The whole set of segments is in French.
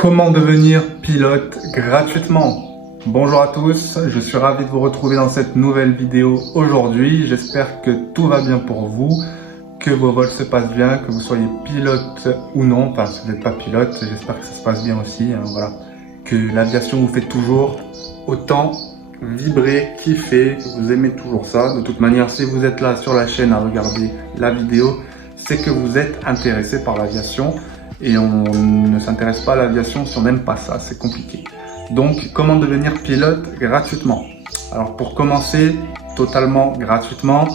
Comment devenir pilote gratuitement? Bonjour à tous, je suis ravi de vous retrouver dans cette nouvelle vidéo aujourd'hui. J'espère que tout va bien pour vous, que vos vols se passent bien, que vous soyez pilote ou non. Enfin, si vous n'êtes pas pilote, j'espère que ça se passe bien aussi. Voilà. Que l'aviation vous fait toujours autant vibrer, kiffer, que vous aimez toujours ça. De toute manière, si vous êtes là sur la chaîne à regarder la vidéo, c'est que vous êtes intéressé par l'aviation. Et on ne s'intéresse pas à l'aviation si on n'aime pas ça, c'est compliqué. Donc, comment devenir pilote gratuitement? Alors, pour commencer, totalement gratuitement,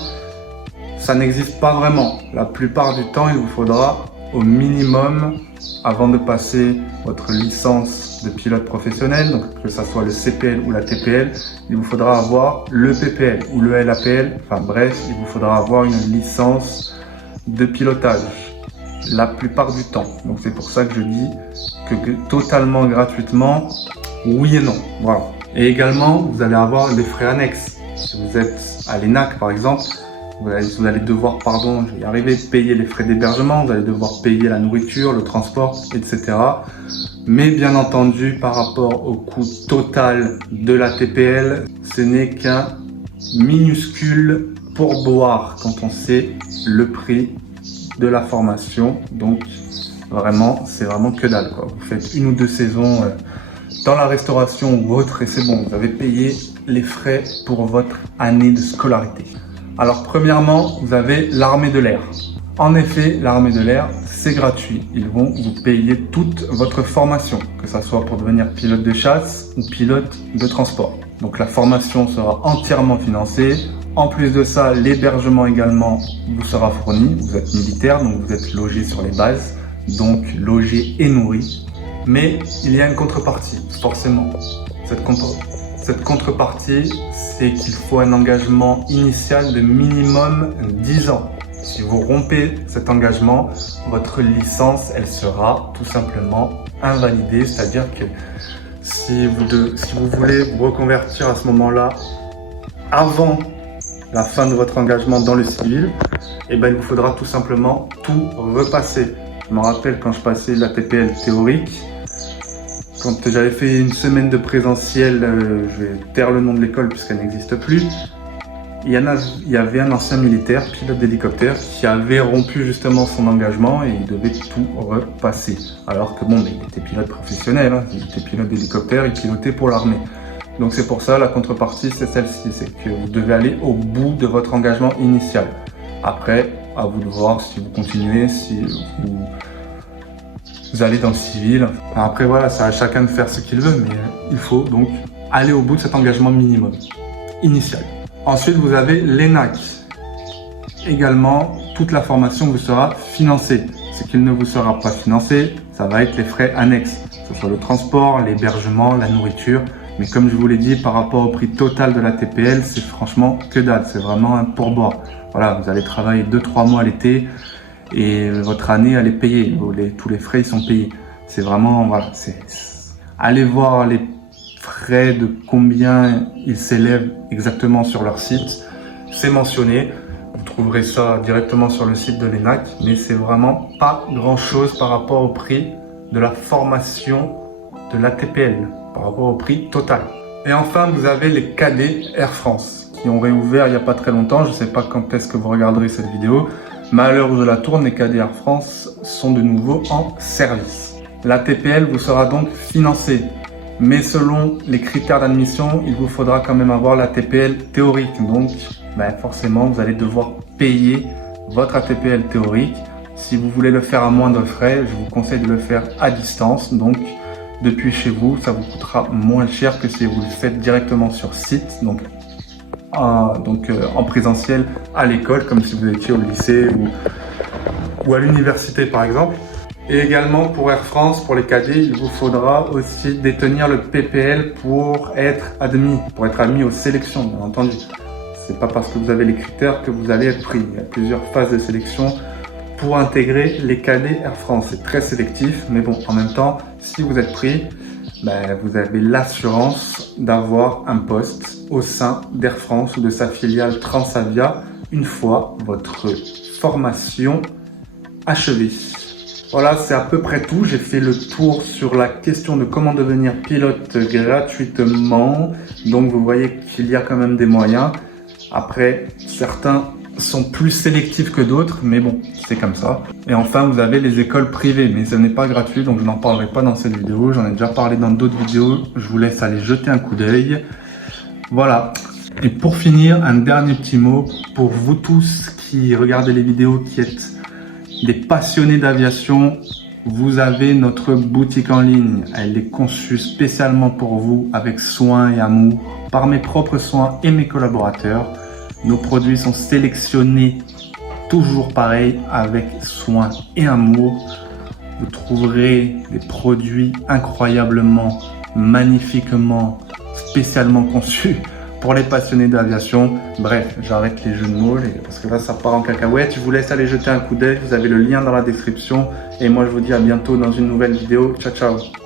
ça n'existe pas vraiment. La plupart du temps, il vous faudra au minimum, avant de passer votre licence de pilote professionnel, donc que ce soit le CPL ou la TPL, il vous faudra avoir le PPL ou le LAPL. Enfin bref, il vous faudra avoir une licence de pilotage. La plupart du temps. Donc c'est pour ça que je dis que totalement gratuitement, oui et non. Voilà. Et également, vous allez avoir les frais annexes. Si vous êtes à l'ENAC par exemple, vous allez devoir, je vais y arriver, payer les frais d'hébergement, vous allez devoir payer la nourriture, le transport, etc. Mais bien entendu, par rapport au coût total de la TPL, ce n'est qu'un minuscule pourboire quand on sait le prix de la formation. Donc vraiment, c'est vraiment que dalle quoi. Vous faites une ou deux saisons dans la restauration ou autre et c'est bon, vous avez payé les frais pour votre année de scolarité. Alors premièrement, vous avez l'armée de l'air. En effet, l'armée de l'air, c'est gratuit. Ils vont vous payer toute votre formation, que ce soit pour devenir pilote de chasse ou pilote de transport. Donc la formation sera entièrement financée. En plus de ça, l'hébergement également vous sera fourni. Vous êtes militaire, donc vous êtes logé sur les bases, donc logé et nourri. Mais il y a une contrepartie, forcément. Cette contrepartie, c'est qu'il faut un engagement initial de minimum 10 ans. Si vous rompez cet engagement, votre licence, elle sera tout simplement invalidée. C'est-à-dire que si vous voulez vous reconvertir à ce moment-là, avant la fin de votre engagement dans le civil, il vous faudra tout simplement tout repasser. Je me rappelle quand je passais la TPL théorique, quand j'avais fait une semaine de présentiel, je vais taire le nom de l'école puisqu'elle n'existe plus, il y avait un ancien militaire, pilote d'hélicoptère, qui avait rompu justement son engagement et il devait tout repasser. Alors que bon, mais il était pilote professionnel, il était pilote d'hélicoptère, il pilotait pour l'armée. Donc c'est pour ça, la contrepartie, c'est celle-ci, c'est que vous devez aller au bout de votre engagement initial. Après, à vous de voir si vous continuez, si vous allez dans le civil. Après voilà, c'est à chacun de faire ce qu'il veut, mais il faut donc aller au bout de cet engagement minimum, initial. Ensuite, vous avez l'ENAC. Également, toute la formation vous sera financée. Ce qu'il ne vous sera pas financé, ça va être les frais annexes, que ce soit le transport, l'hébergement, la nourriture. Mais comme je vous l'ai dit, par rapport au prix total de la TPL, c'est franchement que dalle. C'est vraiment un pourboire. Voilà, vous allez travailler 2-3 mois l'été et votre année, elle est payée. Tous les frais, ils sont payés. C'est vraiment, voilà, allez voir les frais de combien ils s'élèvent exactement sur leur site. C'est mentionné. Vous trouverez ça directement sur le site de l'ENAC. Mais c'est vraiment pas grand-chose par rapport au prix de la formation de la TPL. Par rapport au prix total. Et enfin, vous avez les cadets Air France qui ont réouvert il n'y a pas très longtemps. Je ne sais pas quand est-ce que vous regarderez cette vidéo, mais à l'heure où je la tourne, les cadets Air France sont de nouveau en service. La TPL vous sera donc financée, mais selon les critères d'admission, il vous faudra quand même avoir la TPL théorique. Donc, forcément, vous allez devoir payer votre ATPL théorique. Si vous voulez le faire à moindre frais, je vous conseille de le faire à distance. Donc, depuis chez vous, ça vous coûtera moins cher que si vous le faites directement sur site, donc en présentiel à l'école, comme si vous étiez au lycée ou à l'université par exemple. Et également pour Air France, pour les cadets, il vous faudra aussi détenir le PPL pour être admis aux sélections, bien entendu. C'est pas parce que vous avez les critères que vous allez être pris. Il y a plusieurs phases de sélection pour intégrer les cadets Air France. C'est très sélectif, mais bon, en même temps, si vous êtes pris, vous avez l'assurance d'avoir un poste au sein d'Air France ou de sa filiale Transavia une fois votre formation achevée. Voilà, c'est à peu près tout. J'ai fait le tour sur la question de comment devenir pilote gratuitement. Donc vous voyez qu'il y a quand même des moyens. Après, certains sont plus sélectifs que d'autres, mais bon, c'est comme ça. Et enfin, vous avez les écoles privées, mais ce n'est pas gratuit, donc je n'en parlerai pas dans cette vidéo. J'en ai déjà parlé dans d'autres vidéos. Je vous laisse aller jeter un coup d'œil. Voilà. Et pour finir, un dernier petit mot pour vous tous qui regardez les vidéos, qui êtes des passionnés d'aviation. Vous avez notre boutique en ligne. Elle est conçue spécialement pour vous, avec soin et amour, par mes propres soins et mes collaborateurs. Nos produits sont sélectionnés toujours pareil, avec soin et amour. Vous trouverez des produits incroyablement, magnifiquement, spécialement conçus pour les passionnés d'aviation. Bref, j'arrête les jeux de mots parce que là ça part en cacahuète. Je vous laisse aller jeter un coup d'œil, vous avez le lien dans la description. Et moi je vous dis à bientôt dans une nouvelle vidéo. Ciao ciao.